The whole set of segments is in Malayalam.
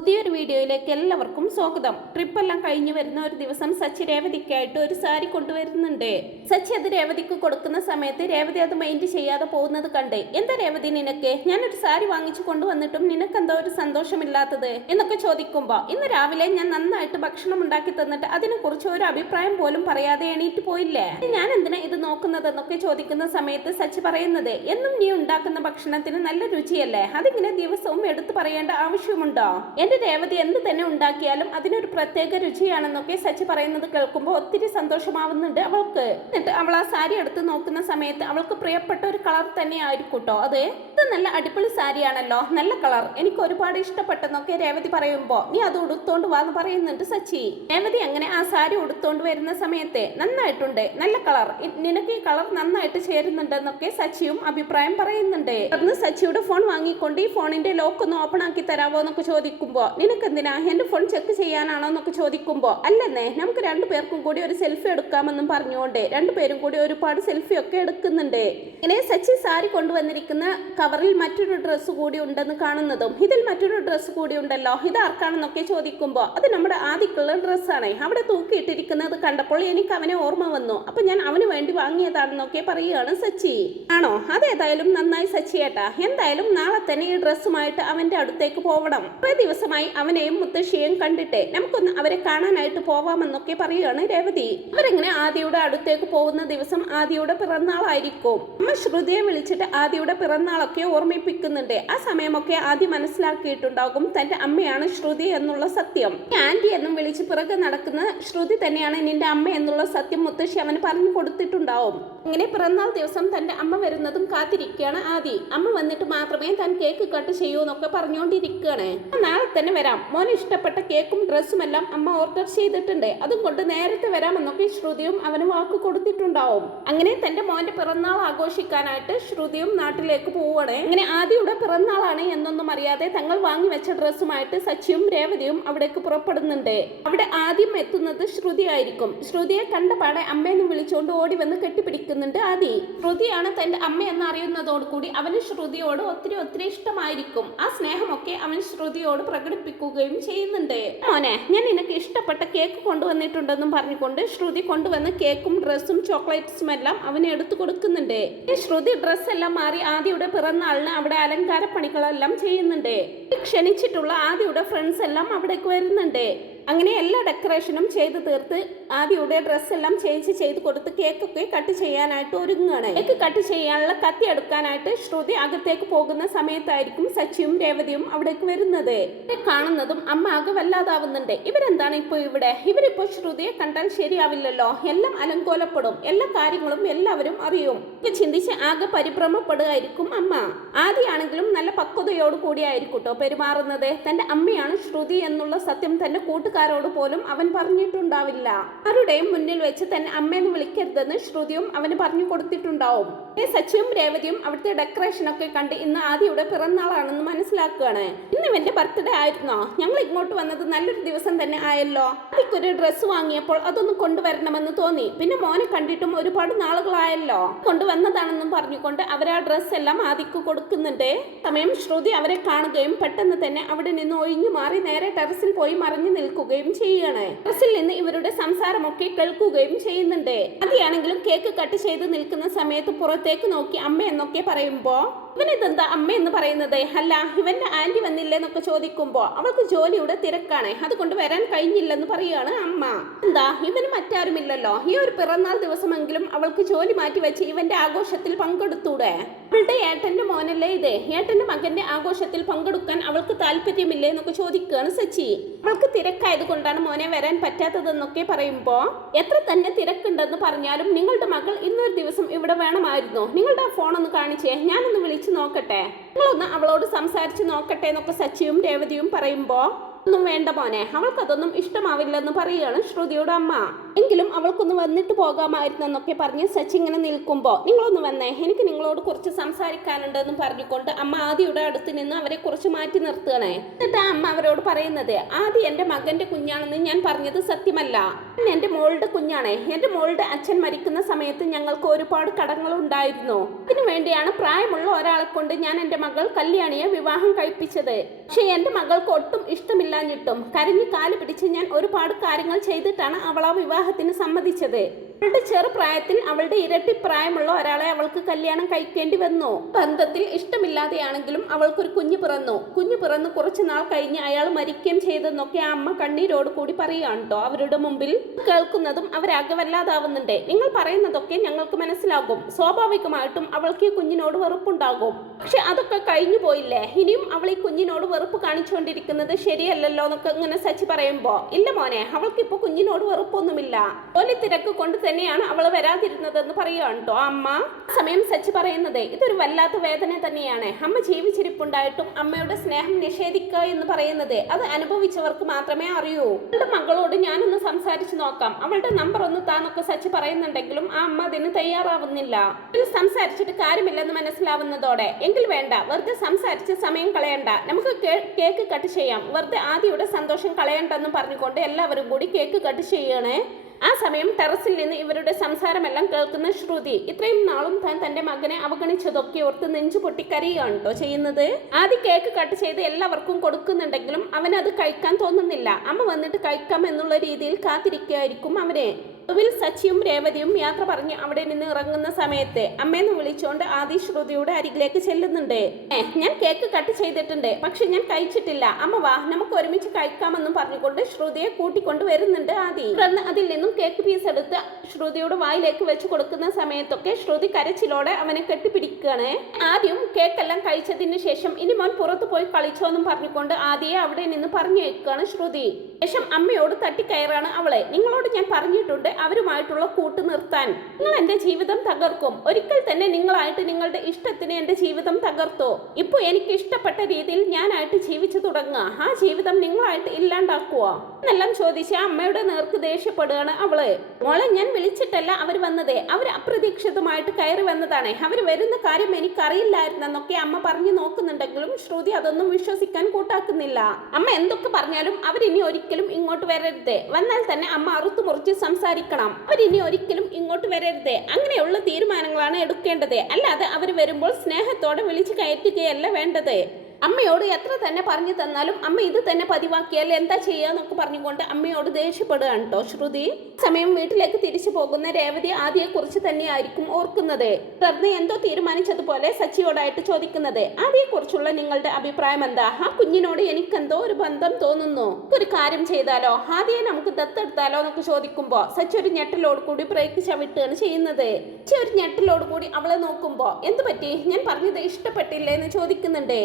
പുതിയൊരു വീഡിയോയിലേക്ക് എല്ലാവർക്കും സ്വാഗതം. ട്രിപ്പെല്ലാം കഴിഞ്ഞു വരുന്ന ഒരു ദിവസം സച്ചി രേവതിക്കായിട്ട് ഒരു സാരി കൊണ്ടുവരുന്നുണ്ട്. സച്ചി അത് രേവതിക്ക് കൊടുക്കുന്ന സമയത്ത് രേവതി അത് മൈൻഡ് ചെയ്യാതെ പോകുന്നത് കണ്ട്, എന്താ രേവതി നിനക്ക്, ഞാനൊരു സാരി വാങ്ങിച്ചു കൊണ്ടുവന്നിട്ടും നിനക്കെന്തോ ഒരു സന്തോഷമില്ലാത്തത് എന്നൊക്കെ ചോദിക്കുമ്പോ, ഇന്ന് രാവിലെ ഞാൻ നന്നായിട്ട് ഭക്ഷണം ഉണ്ടാക്കി തന്നിട്ട് അതിനെക്കുറിച്ച് ഒരു അഭിപ്രായം പോലും പറയാതെ എണീറ്റ് പോയില്ലേ, ഞാൻ എന്തിനാ ഇത് നോക്കുന്നതെന്നൊക്കെ ചോദിക്കുന്ന സമയത്ത് സച്ചി പറയുന്നത്, എന്നും നീ ഉണ്ടാക്കുന്ന ഭക്ഷണത്തിന് നല്ല രുചിയല്ലേ, അതിങ്ങനെ ദിവസവും എടുത്തു പറയേണ്ട ആവശ്യമുണ്ടോ, എന്റെ രേവതി എന്ത് തന്നെ ഉണ്ടാക്കിയാലും അതിനൊരു പ്രത്യേക രുചിയാണെന്നൊക്കെ സച്ചി പറയുന്നത് കേൾക്കുമ്പോൾ ഒത്തിരി സന്തോഷമാവുന്നുണ്ട് അവൾക്ക്. എന്നിട്ട് അവൾ ആ സാരി എടുത്ത് നോക്കുന്ന സമയത്ത് അവൾക്ക് പ്രിയപ്പെട്ട ഒരു കളർ തന്നെ ആയിരിക്കൂട്ടോ അത്. ഇത് നല്ല അടിപൊളി സാരിയാണല്ലോ, നല്ല കളർ, എനിക്ക് ഒരുപാട് ഇഷ്ടപ്പെട്ടെന്നൊക്കെ രേവതി പറയുമ്പോ, നീ അത് ഉടുത്തോണ്ട് വാന്ന് പറയുന്നുണ്ട് സച്ചി. രേവതി അങ്ങനെ ആ സാരി ഉടുത്തോണ്ട് വരുന്ന സമയത്ത്, നന്നായിട്ടുണ്ട്, നല്ല കളർ, നിനക്ക് ഈ കളർ നന്നായിട്ട് ചേരുന്നുണ്ടെന്നൊക്കെ സച്ചിയും അഭിപ്രായം പറയുന്നുണ്ട്. അന്ന് സച്ചിയുടെ ഫോൺ വാങ്ങിക്കൊണ്ട് ഈ ഫോണിന്റെ ലോക്ക് ഒന്ന് ഓപ്പൺ ആക്കി തരാവോ എന്നൊക്കെ ചോദിക്കുമ്പോ, നിനക്കെന്തിനാ എന്റെ ഫോൺ ചെക്ക് ചെയ്യാനാണോ എന്നൊക്കെ ചോദിക്കുമ്പോ, അല്ലെന്നേ നമുക്ക് രണ്ടുപേർക്കും കൂടി ഒരു സെൽഫി എടുക്കാമെന്നും പറഞ്ഞുകൊണ്ട് രണ്ടുപേരും കൂടി ഒരുപാട് സെൽഫി ഒക്കെ എടുക്കുന്നുണ്ട്. ഇങ്ങനെ സച്ചി സാരി കൊണ്ടുവന്നിരിക്കുന്ന കവറിൽ മറ്റൊരു ഡ്രസ്സ് കൂടി ഉണ്ടെന്ന് കാണുന്നതും, ഇതിൽ മറ്റൊരു ഡ്രസ്സ് കൂടി ഉണ്ടല്ലോ, ഇത് ആർക്കാണെന്നൊക്കെ ചോദിക്കുമ്പോ, അത് നമ്മുടെ ആദ്യക്കുള്ള ഡ്രസ്സാണ്, അവിടെ തൂക്കിയിട്ടിരിക്കുന്നത് കണ്ടപ്പോൾ എനിക്ക് അവനെ ഓർമ്മ വന്നു, അപ്പൊ ഞാൻ അവന് വേണ്ടി വാങ്ങിയതാണെന്നൊക്കെ പറയുകയാണ് സച്ചി. ആണോ, അതേതായാലും നന്നായി സച്ചിയേട്ടാ, എന്തായാലും നാളെ തന്നെ ഈ ഡ്രസ്സുമായിട്ട് അവന്റെ അടുത്തേക്ക് പോവണം, കുറേ ദിവസമായി അവനെയും മുത്തശ്ശിയെയും കണ്ടിട്ട് നമുക്കൊന്ന് അവരെ കാണാനായിട്ട് പോവാമെന്നൊക്കെ പറയുകയാണ് രേവതി. അവരെങ്ങനെ ആദിയുടെ അടുത്തേക്ക് പോകുന്ന ദിവസം ആദിയുടെ പിറന്നാളായിരിക്കും. അമ്മ ശ്രുതിയെ വിളിച്ചിട്ട് ആദിയുടെ പിറന്നാളൊക്കെ ഓർമ്മിപ്പിക്കുന്നുണ്ട്. ആ സമയമൊക്കെ ആദ്യം മനസ്സിലാക്കിയിട്ടുണ്ടാകും തന്റെ അമ്മയാണ് ശ്രുതി എന്നുള്ള സത്യം. ആന്റി എന്നും വിളിച്ച് പിറകെ നടക്കുന്ന ശ്രുതി തന്നെയാണ് നിന്റെ അമ്മ എന്നുള്ള സത്യം മുത്തശ്ശി അവന് പറഞ്ഞു കൊടുത്തിട്ടുണ്ടാവും. ഇങ്ങനെ പിറന്നാൾ ദിവസം തന്റെ അമ്മ വരുന്നതും കാത്തിരിക്കുകയാണ് ആദി. അമ്മ വന്നിട്ട് മാത്രമേ താൻ കേക്ക് കട്ട് ചെയ്യൂ എന്നൊക്കെ പറഞ്ഞുകൊണ്ടിരിക്കുകയാണ്. നാളെ തന്നെ വരാം, മോന് ഇഷ്ടപ്പെട്ട കേക്കും ഡ്രസ്സും എല്ലാം അമ്മ ഓർഡർ ചെയ്തിട്ടുണ്ട്, അതും കൊണ്ട് നേരത്തെ വരാമെന്നൊക്കെ ശ്രുതിയും അവന് വാക്ക് കൊടുത്തിട്ടുണ്ടാവും. അങ്ങനെ തന്റെ മോന്റെ പിറന്നാൾ ആഘോഷിക്കാനായിട്ട് ശ്രുതിയും നാട്ടിലേക്ക് പോവുകയാണ്. അങ്ങനെ ആദിയുടെ പിറന്നാളാണ് എന്നൊന്നും അറിയാതെ തങ്ങൾ വാങ്ങി വെച്ച ഡ്രസ്സുമായിട്ട് സച്ചിയും രേവതിയും അവിടേക്ക് പുറപ്പെടുന്നുണ്ട്. അവിടെ ആദ്യം എത്തുന്നത് ശ്രുതി ആയിരിക്കും. ശ്രുതിയെ കണ്ടപാടെ അമ്മയെന്ന് വിളിച്ചുകൊണ്ട് ഓടി വന്ന് കെട്ടിപ്പിടിക്കുന്നുണ്ട് ആദി. ശ്രുതിയാണ് തന്റെ അമ്മ എന്ന് അറിയുന്നതോടുകൂടി അവന് ശ്രുതിയോട് ഒത്തിരി ഒത്തിരി ഇഷ്ടമായിരിക്കും. ആ സ്നേഹമൊക്കെ അവൻ ശ്രുതിയോട് പ്രകടിപ്പിക്കുകയും ചെയ്യുന്നുണ്ട്. മോനെ, ഞാൻ നിനക്ക് ഇഷ്ടപ്പെട്ട കേക്ക് കൊണ്ടുവന്നിട്ടുണ്ടെന്നും പറഞ്ഞുകൊണ്ട് ശ്രുതി കൊണ്ടുവന്ന കേക്കും ഡ്രസ്സും ചോക്ലേറ്റ്സും എല്ലാം അവന് എടുത്തു കൊടുക്കുന്നുണ്ട്. ശ്രുതി ഡ്രസ്സ് എല്ലാം മാറി ആദിയുടെ പിറന്നാളിന് അവിടെ അലങ്കാര പണികളെല്ലാം ചെയ്യുന്നുണ്ട്. ക്ഷണിച്ചിട്ടുള്ള ആദിയുടെ ഫ്രണ്ട്സ് എല്ലാം അവിടേക്ക് വരുന്നുണ്ട്. അങ്ങനെ എല്ലാ ഡെക്കറേഷനും ചെയ്ത് തീർത്ത് ആദിയുടെ ഡ്രസ്സെല്ലാം ചേഞ്ച് ചെയ്ത് കൊടുത്ത് കേക്കൊക്കെ കട്ട് ചെയ്യാനായിട്ട് ഒരുങ്ങുകയാണ്. കേക്ക് കട്ട് ചെയ്യാനുള്ള കത്തി എടുക്കാനായിട്ട് ശ്രുതി അകത്തേക്ക് പോകുന്ന സമയത്തായിരിക്കും സച്ചിയും രേവതിയും അവിടേക്ക് വരുന്നത്. കാണുന്നതും അമ്മ ആകെ വല്ലാതാവുന്നുണ്ട്. ഇവരെന്താണ് ഇപ്പോൾ ഇവിടെ, ഇവരിപ്പോ ശ്രുതിയെ കണ്ടാൽ ശരിയാവില്ലല്ലോ, എല്ലാം അലങ്കോലപ്പെടും, എല്ലാ കാര്യങ്ങളും എല്ലാവരും അറിയും, ചിന്തിച്ച് ആകെ പരിഭ്രമപ്പെടുകയായിരിക്കും അമ്മ. ആദിയാണെങ്കിലും നല്ല പക്വതയോട് കൂടിയായിരിക്കും കേട്ടോ പെരുമാറുന്നത്. തന്റെ അമ്മയാണ് ശ്രുതി എന്നുള്ള സത്യം തന്റെ കൂട്ടുകാരോട് പോലും അവൻ പറഞ്ഞിട്ടുണ്ടാവില്ല. ആരുടെയും മുന്നിൽ വെച്ച് തന്നെ അമ്മയെന്ന് വിളിക്കരുതെന്ന് ശ്രുതിയും അവന് പറഞ്ഞു കൊടുത്തിട്ടുണ്ടാവും. സച്ചിയും രേവതിയും അവിടുത്തെ ഡെക്കറേഷൻ ഒക്കെ കണ്ട് ഇന്ന് ആദിയുടെ പിറന്നാളാണെന്ന് മനസ്സിലാക്കുകയാണ്. ഇന്ന് ഇവന്റെ ബർത്ത്ഡേ ആയിരുന്നോ, ഞങ്ങൾ ഇങ്ങോട്ട് വന്നത് നല്ലൊരു ദിവസം തന്നെ ആയല്ലോ, ആദിക്കൊരു ഡ്രസ്സ് വാങ്ങിയപ്പോൾ അതൊന്ന് കൊണ്ടുവരണമെന്ന് തോന്നി, പിന്നെ മോനെ കണ്ടിട്ടും ഒരുപാട് നാളുകളായല്ലോ, കൊണ്ടുവന്നതാണെന്നും പറഞ്ഞുകൊണ്ട് അവർ ആ ഡ്രസ്സ് എല്ലാം ആദിക്ക് കൊടുക്കുന്നുണ്ട്. സമയം ശ്രുതി അവരെ കാണുകയും പെട്ടെന്ന് തന്നെ അവിടെ നിന്ന് ഒഴിഞ്ഞു മാറി നേരെ ടെറസിൽ പോയി മറിഞ്ഞു നിൽക്കുകയും ചെയ്യുകയാണ്. ടെറസിൽ നിന്ന് ഇവരുടെ സംസാരമൊക്കെ കേൾക്കുകയും ചെയ്യുന്നുണ്ട്. ആദിയാണെങ്കിലും കേക്ക് കട്ട് ചെയ്ത് നിൽക്കുന്ന സമയത്ത് പുറത്തേക്ക് നോക്കി അമ്മ എന്നൊക്കെ പറയുമ്പോ, ഇവനിതെന്താ അമ്മ എന്ന് പറയുന്നത്, അല്ല ഇവന്റെ ആന്റി വന്നില്ലേ എന്നൊക്കെ ചോദിക്കുമ്പോ, അവൾക്ക് ജോലിയുടെ തിരക്കാണ്, അതുകൊണ്ട് വരാൻ കഴിഞ്ഞില്ലെന്ന് പറയുകയാണ് അമ്മ. എന്താ ഇവന് മറ്റാരുമില്ലല്ലോ, ഈ ഒരു പിറന്നാൾ ദിവസമെങ്കിലും അവൾക്ക് ജോലി മാറ്റി വെച്ച് ഇവന്റെ ആഘോഷത്തിൽ പങ്കെടുത്തൂടെ, അവളുടെ ഏട്ടന്റെ മോനല്ലേ ഇത്, ഏട്ടന്റെ മകന്റെ ആഘോഷത്തിൽ പങ്കെടുക്കാൻ അവൾക്ക് താല്പര്യമില്ലേ എന്നൊക്കെ ചോദിക്കുകയാണ് സച്ചി. അവൾക്ക് തിരക്കായത് കൊണ്ടാണ് മോനെ വരാൻ പറ്റാത്തതെന്നൊക്കെ പറയുമ്പോ, എത്ര തന്നെ തിരക്കുണ്ടെന്ന് പറഞ്ഞാലും നിങ്ങളുടെ മകൾ ഇന്നൊരു ദിവസം ഇവിടെ വേണമായിരുന്നു, നിങ്ങളുടെ ഫോൺ ഒന്ന് കാണിച്ചേ, ഞാനൊന്ന് വിളിച്ചു നോക്കട്ടെ, നിങ്ങളൊന്ന് അവളോട് സംസാരിച്ച് നോക്കട്ടെ എന്നൊക്കെ സച്ചിയും രേവതിയും പറയുമ്പോ, ഒന്നും വേണ്ട മോനെ, അവൾക്കതൊന്നും ഇഷ്ടമാവില്ലെന്ന് പറയുകയാണ് ശ്രുതിയുടെ അമ്മ. എങ്കിലും അവൾക്കൊന്ന് വന്നിട്ട് പോകാമായിരുന്നെന്നൊക്കെ പറഞ്ഞ് സച്ചി ഇങ്ങനെ നിൽക്കുമ്പോൾ, നിങ്ങളൊന്ന് വന്നേ, എനിക്ക് നിങ്ങളോട് കുറച്ച് സംസാരിക്കാനുണ്ടെന്ന് പറഞ്ഞുകൊണ്ട് അമ്മ ആദിയുടെ അടുത്ത് നിന്ന് അവരെ കുറച്ച് മാറ്റി നിർത്തുകയാണ്. എന്നിട്ട് ആ അമ്മ അവരോട് പറയുന്നത്, ആദി എൻ്റെ മകന്റെ കുഞ്ഞാണെന്ന് ഞാൻ പറഞ്ഞത് സത്യമല്ല. എൻ്റെ മോളുടെ കുഞ്ഞാണ്. എൻ്റെ മോളുടെ അച്ഛൻ മരിക്കുന്ന സമയത്ത് ഞങ്ങൾക്ക് ഒരുപാട് കടങ്ങൾ ഉണ്ടായിരുന്നു. അതിനു വേണ്ടിയാണ് പ്രായമുള്ള ഒരാളെ കൊണ്ട് ഞാൻ എൻ്റെ മകൾ കല്യാണിയെ വിവാഹം കഴിപ്പിച്ചത്. പക്ഷെ എൻ്റെ മകൾക്ക് ഒട്ടും ഇഷ്ടമില്ലാഞ്ഞിട്ടും കരഞ്ഞു കാല് പിടിച്ച് ഞാൻ ഒരുപാട് കാര്യങ്ങൾ ചെയ്തിട്ടാണ് അവൾ ആ വിവാഹത്തിന് സമ്മതിച്ചത്. അവളുടെ ചെറുപ്രായത്തിൽ അവളുടെ ഇരട്ടി പ്രായമുള്ള ഒരാളെ അവൾക്ക് കല്യാണം കഴിക്കേണ്ടി വന്നു. ബന്ധത്തിൽ ഇഷ്ടമില്ലാതെയാണെങ്കിലും അവൾക്കൊരു കുഞ്ഞു പിറന്നു കുറച്ചു നാൾ കഴിഞ്ഞ് അയാൾ മരിക്കുകയും ചെയ്തെന്നൊക്കെ ആ അമ്മ കണ്ണീരോട് കൂടി പറയുകയാണ് കേട്ടോ അവരുടെ മുമ്പിൽ. കേൾക്കുന്നതും അവരാകെ വല്ലാതാവുന്നുണ്ട്. നിങ്ങൾ പറയുന്നതൊക്കെ ഞങ്ങൾക്ക് മനസ്സിലാകും. സ്വാഭാവികമായിട്ടും അവൾക്ക് ഈ കുഞ്ഞിനോട് വെറുപ്പുണ്ടാകും. പക്ഷെ അതൊക്കെ കഴിഞ്ഞു പോയില്ലേ, ഇനിയും അവൾ ഈ കുഞ്ഞിനോട് വെറുപ്പ് കാണിച്ചുകൊണ്ടിരിക്കുന്നത് ശരിയല്ലല്ലോ എന്നൊക്കെ ഇങ്ങനെ സച്ചി പറയുമ്പോ, ഇല്ല മോനെ, അവൾക്കിപ്പോ കുഞ്ഞിനോട് വെറുപ്പൊന്നുമില്ല. ജോലി തിരക്ക് കൊണ്ട് തന്നെയാണ് അവൾ വരാതിരുന്നതെന്ന് പറയുകയാണ് കേട്ടോ അമ്മ. സമയം സച്ചി പറയുന്നത്, ഇതൊരു വല്ലാത്ത വേദന തന്നെയാണ്. അമ്മ ജീവിച്ചിരിപ്പുണ്ടായിട്ടും അമ്മയുടെ സ്നേഹം നിഷേധിക്കുക എന്ന് പറയുന്നത് അത് അനുഭവിച്ചവർക്ക് മാത്രമേ അറിയൂ. അവളുടെ മകളോട് ഞാനൊന്ന് സംസാരിച്ചു നോക്കാം, അവളുടെ നമ്പർ ഒന്ന് താന്നൊക്കെ സച്ചി പറയുന്നുണ്ടെങ്കിലും ആ അമ്മ അതിന് തയ്യാറാവുന്നില്ല. സംസാരിച്ചിട്ട് കാര്യമില്ലെന്ന് മനസ്സിലാവുന്നതോടെ, എങ്കിൽ വേണ്ട, വെറുതെ സംസാരിച്ച് സമയം കളയണ്ട, നമുക്ക് കേക്ക് കട്ട് ചെയ്യാം, വെറുതെ ആദിയുടെ സന്തോഷം കളയണ്ടെന്ന് പറഞ്ഞുകൊണ്ട് എല്ലാവരും കൂടി കേക്ക് കട്ട് ചെയ്യണേ. ആ സമയം ടെറസിൽ നിന്ന് ഇവരുടെ സംസാരമെല്ലാം കേൾക്കുന്ന ശ്രുതി ഇത്രയും നാളും താൻ തന്റെ മകനെ അവഗണിച്ചതൊക്കെ ഓർത്ത് നെഞ്ചു പൊട്ടിക്കരയാണ് കേട്ടോ ചെയ്യുന്നത്. ആദ്യം കേക്ക് കട്ട് ചെയ്ത് എല്ലാവർക്കും കൊടുക്കുന്നുണ്ടെങ്കിലും അവനത് കഴിക്കാൻ തോന്നുന്നില്ല. അമ്മ വന്നിട്ട് കഴിക്കാം എന്നുള്ള രീതിയിൽ കാത്തിരിക്കുകയായിരിക്കും അവനെ. ഒടുവിൽ സച്ചിയും രേവതിയും യാത്ര പറഞ്ഞ് അവിടെ നിന്ന് ഇറങ്ങുന്ന സമയത്ത് അമ്മയെന്ന് വിളിച്ചുകൊണ്ട് ആദി ശ്രുതിയുടെ അരികിലേക്ക് ചെല്ലുന്നുണ്ട്. ഞാൻ കേക്ക് കട്ട് ചെയ്തിട്ടുണ്ട്, പക്ഷെ ഞാൻ കഴിച്ചിട്ടില്ല. അമ്മ വാ, നമുക്ക് ഒരുമിച്ച് കഴിക്കാമെന്നും പറഞ്ഞുകൊണ്ട് ശ്രുതിയെ കൂട്ടിക്കൊണ്ട് വരുന്നുണ്ട് ആദി. തുടർന്ന് അതിൽ നിന്നും കേക്ക് പീസ് എടുത്ത് ശ്രുതിയുടെ വായിലേക്ക് വെച്ച് കൊടുക്കുന്ന സമയത്തൊക്കെ ശ്രുതി കരച്ചിലോടെ അവനെ കെട്ടിപ്പിടിക്കുകയാണ്. ആദ്യം കേക്കെല്ലാം കഴിച്ചതിന് ശേഷം ഇനി മോൻ പുറത്തു പോയി കളിച്ചോന്നും പറഞ്ഞുകൊണ്ട് ആദിയെ അവിടെ നിന്ന് പറഞ്ഞു വെക്കുകയാണ് ശ്രുതി. ശേഷം അമ്മയോട് തട്ടിക്കയറാണ് അവളെ. നിങ്ങളോട് ഞാൻ പറഞ്ഞിട്ടുണ്ട് അവരുമായിട്ടുള്ള കൂട്ട് നിർത്താൻ. നിങ്ങൾ എന്റെ ജീവിതം തകർക്കും. ഒരിക്കൽ തന്നെ നിങ്ങളായിട്ട് നിങ്ങളുടെ ഇഷ്ടത്തിന് എന്റെ ജീവിതം തകർത്തു. ഇപ്പൊ എനിക്ക് ഇഷ്ടപ്പെട്ട രീതിയിൽ ഞാനായിട്ട് ജീവിച്ചു തുടങ്ങുക. ആ ജീവിതം നിങ്ങളായിട്ട് ഇല്ലാണ്ടാക്കുക എന്നെല്ലാം ചോദിച്ച് അമ്മയുടെ നേർക്ക് ദേഷ്യപ്പെടുകയാണ് അവള്. മോളെ, ഞാൻ വിളിച്ചിട്ടല്ല അവർ വന്നത്, അവർ അപ്രതീക്ഷിതമായിട്ട് കയറി വന്നതാണ്. അവർ വരുന്ന കാര്യം എനിക്കറിയില്ലായിരുന്നെന്നൊക്കെ അമ്മ പറഞ്ഞു നോക്കുന്നുണ്ടെങ്കിലും ശ്രുതി അതൊന്നും വിശ്വസിക്കാൻ കൂട്ടാക്കുന്നില്ല. അമ്മ എന്തൊക്കെ പറഞ്ഞാലും അവരിനി ഒരിക്കലും ഇങ്ങോട്ട് വരരുത്. വന്നാൽ തന്നെ അമ്മ അറുത്തു മുറിച്ച് സംസാരിക്കണം. അവരിനി ഒരിക്കലും ഇങ്ങോട്ട് വരരുത്. അങ്ങനെയുള്ള തീരുമാനങ്ങളാണ് എടുക്കേണ്ടത്. അല്ലാതെ അവർ വരുമ്പോൾ സ്നേഹത്തോടെ വിളിച്ചു കയറ്റുകയല്ല വേണ്ടത്. അമ്മയോട് എത്ര തന്നെ പറഞ്ഞു തന്നാലും അമ്മ ഇത് തന്നെ പതിവാക്കിയാൽ എന്താ ചെയ്യാന്നൊക്കെ പറഞ്ഞുകൊണ്ട് അമ്മയോട് ദേഷ്യപ്പെടുകയാണ് കേട്ടോ ശ്രുതി. സമയം വീട്ടിലേക്ക് തിരിച്ചു പോകുന്ന രേവതി ആദിയെ കുറിച്ച് തന്നെയായിരിക്കും ഓർക്കുന്നത്. തുടർന്ന് എന്തോ തീരുമാനിച്ചതുപോലെ സച്ചിയോടായിട്ട് ചോദിക്കുന്നത്, ആദിയെ കുറിച്ചുള്ള നിങ്ങളുടെ അഭിപ്രായം എന്താ? ആ കുഞ്ഞിനോട് എനിക്കെന്തോ ഒരു ബന്ധം തോന്നുന്നു. ഒരു കാര്യം ചെയ്താലോ, ആദിയെ നമുക്ക് ദത്തെടുത്താലോ എന്നൊക്കെ ചോദിക്കുമ്പോ സച്ചി ഒരു ഞെട്ടലോട് കൂടി ബ്രേക്ക് ചവിട്ടുകയാണ് ചെയ്യുന്നത്. സച്ചി ഒരു ഞെട്ടലോട് കൂടി അവളെ നോക്കുമ്പോ, എന്ത് പറ്റി, ഞാൻ പറഞ്ഞത് ഇഷ്ടപ്പെട്ടില്ലേ എന്ന് ചോദിക്കുന്നുണ്ട്.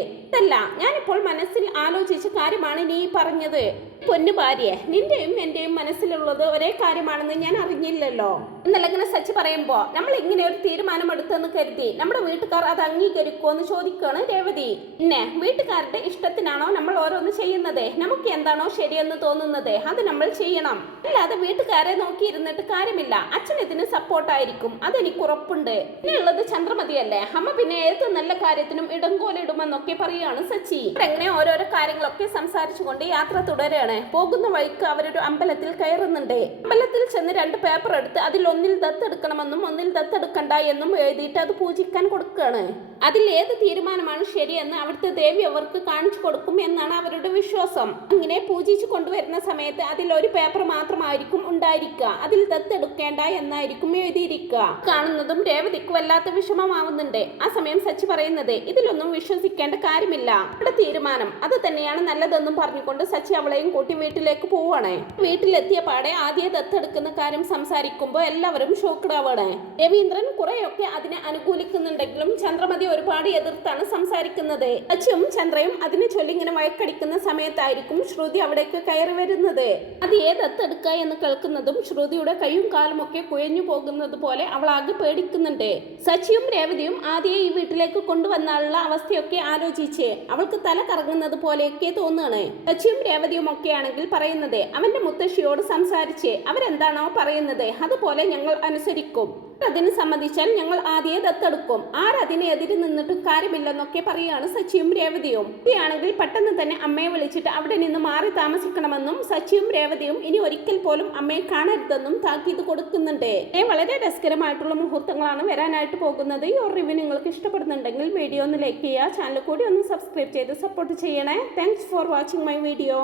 ഞാനിപ്പോൾ മനസ്സിൽ ആലോചിച്ച കാര്യമാണ് നീ പറഞ്ഞത്. പൊന്നു ഭാര്യ, നിന്റെയും എന്റെയും മനസ്സിലുള്ളത് ഒരേ കാര്യമാണെന്ന് ഞാൻ അറിഞ്ഞില്ലല്ലോ എന്നല്ല സച്ചി പറയുമ്പോ, നമ്മൾ ഇങ്ങനെ ഒരു തീരുമാനമെടുത്തെന്ന് കരുതി നമ്മുടെ വീട്ടുകാർ അത് അംഗീകരിക്കുമോ എന്ന് ചോദിക്കുകയാണ് രേവതി. പിന്നെ വീട്ടുകാരുടെ ഇഷ്ടത്തിനാണോ നമ്മൾ ഓരോന്ന് ചെയ്യുന്നത്? നമുക്ക് എന്താണോ ശരിയെന്ന് തോന്നുന്നത് അത് നമ്മൾ ചെയ്യണം. അല്ലാതെ വീട്ടുകാരെ നോക്കിയിരുന്നിട്ട് കാര്യമില്ല. അച്ഛൻ ഇതിന് സപ്പോർട്ടായിരിക്കും, അതെനിക്ക് ഉറപ്പുണ്ട്. ഇനിയുള്ളത് ചന്ദ്രമതിയല്ലേ, അമ്മ പിന്നെ ഏത് നല്ല കാര്യത്തിനും ഇടങ്കോലിടുമെന്നൊക്കെ പറയുകയാണ് സച്ചി. അങ്ങനെ ഓരോരോ കാര്യങ്ങളൊക്കെ സംസാരിച്ചുകൊണ്ട് യാത്ര തുടരുകയാണ്. പോകുന്ന വഴിക്ക് അവരൊരു അമ്പലത്തിൽ കയറുന്നുണ്ട്. അമ്പലത്തിൽ ചെന്ന് 2 പേപ്പർ എടുത്ത് അതിൽ ഒന്നിൽ ദത്തെടുക്കണമെന്നും ഒന്നിൽ ദത്തെടുക്കണ്ട എന്നും എഴുതിയിട്ട് അത് പൂജിക്കാൻ കൊടുക്കുകയാണ്. അതിൽ ഏത് തീരുമാനമാണ് ശരിയെന്ന് അവിടുത്തെ ദേവി അവർക്ക് കാണിച്ചു കൊടുക്കും എന്നാണ് അവരുടെ വിശ്വാസം. ഇങ്ങനെ പൂജിച്ചു കൊണ്ടുവരുന്ന സമയത്ത് അതിൽ ഒരു പേപ്പർ മാത്രമായിരിക്കും ഉണ്ടായിരിക്കുക. അതിൽ ദത്തെടുക്കേണ്ട എന്നായിരിക്കും എഴുതിയിരിക്കുക. കാണുന്നതും രേവതിക്ക് വല്ലാത്ത വിഷമമാവുന്നുണ്ട്. ആ സമയം സച്ചി പറയുന്നത്, ഇതിലൊന്നും വിശ്വസിക്കേണ്ട കാര്യമില്ല, അവരുടെ തീരുമാനം അത് തന്നെയാണ് നല്ലതെന്നും പറഞ്ഞുകൊണ്ട് സച്ചി അവളെയും കൂട്ടി വീട്ടിലേക്ക് പോവാണ്. വീട്ടിലെത്തിയ പാടെ ആദ്യ ദത്തെടുക്കുന്ന കാര്യം സംസാരിക്കുമ്പോൾ എല്ലാവരും ഷോക്കഡാവാണ്. രവീന്ദ്രൻ കുറെയൊക്കെ അതിനെ അനുകൂലിക്കുന്നുണ്ടെങ്കിലും ചന്ദ്രമതി ഒരുപാട് എതിർത്താണ് സംസാരിക്കുന്നത്. സച്ചിയും ചന്ദ്രയും അതിനെ ചൊല്ലി ഇങ്ങനെ വഴക്കടിക്കുന്ന സമയത്തായിരിക്കും ശ്രുതി അവിടേക്ക് കയറി വരുന്നത്. ആദ്യയെ ദത്തെടുക്കുക എന്ന് കേൾക്കുന്നതും ശ്രുതിയുടെ കൈയും കാലും ഒക്കെ കുഴഞ്ഞു പോകുന്നത് പോലെ അവൾ ആകെ പേടിക്കുന്നുണ്ട്. സച്ചിയും രേവതിയും ആദ്യയെ ഈ വീട്ടിലേക്ക് കൊണ്ടുവന്നുള്ള അവസ്ഥയൊക്കെ ആലോചിച്ച് അവൾക്ക് തല കറങ്ങുന്നത് പോലെയൊക്കെ തോന്നുകയാണ്. സച്ചിയും രേവതിയും ഒക്കെ ആണെങ്കിൽ പറയുന്നത് അവന്റെ മുത്തശ്ശിയോട് സംസാരിച്ച് അവരെന്താണോ പറയുന്നത് അതുപോലെ ഞങ്ങൾ അനുസരിക്കും. അതിന് സമ്മതിച്ചാൽ ഞങ്ങൾ ആദ്യയെ ദത്തെടുക്കും. ആരതിനെ എതിര് നിന്നിട്ടും കാര്യമില്ലെന്നൊക്കെ പറയാണ് സച്ചിയും രേവതിയും. ആണെങ്കിൽ പെട്ടെന്ന് തന്നെ അമ്മയെ വിളിച്ചിട്ട് അവിടെ നിന്ന് മാറി താമസിക്കണമെന്നും സച്ചിയും രേവതിയും ഇനി ഒരിക്കൽ പോലും അമ്മയെ കാണരുതെന്നും താക്കീത് കൊടുക്കുന്നുണ്ട്. വളരെ രസകരമായിട്ടുള്ള മുഹൂർത്തങ്ങളാണ് വരാനായിട്ട് പോകുന്നത്. ഈ ഒരു റിവ്യൂ നിങ്ങൾക്ക് ഇഷ്ടപ്പെടുന്നുണ്ടെങ്കിൽ വീഡിയോ ഒന്ന് ലൈക്ക് ചെയ്യുക, ചാനൽ കൂടി ഒന്ന് സബ്സ്ക്രൈബ് ചെയ്ത് സപ്പോർട്ട് ചെയ്യണേ. Thanks for watching my video.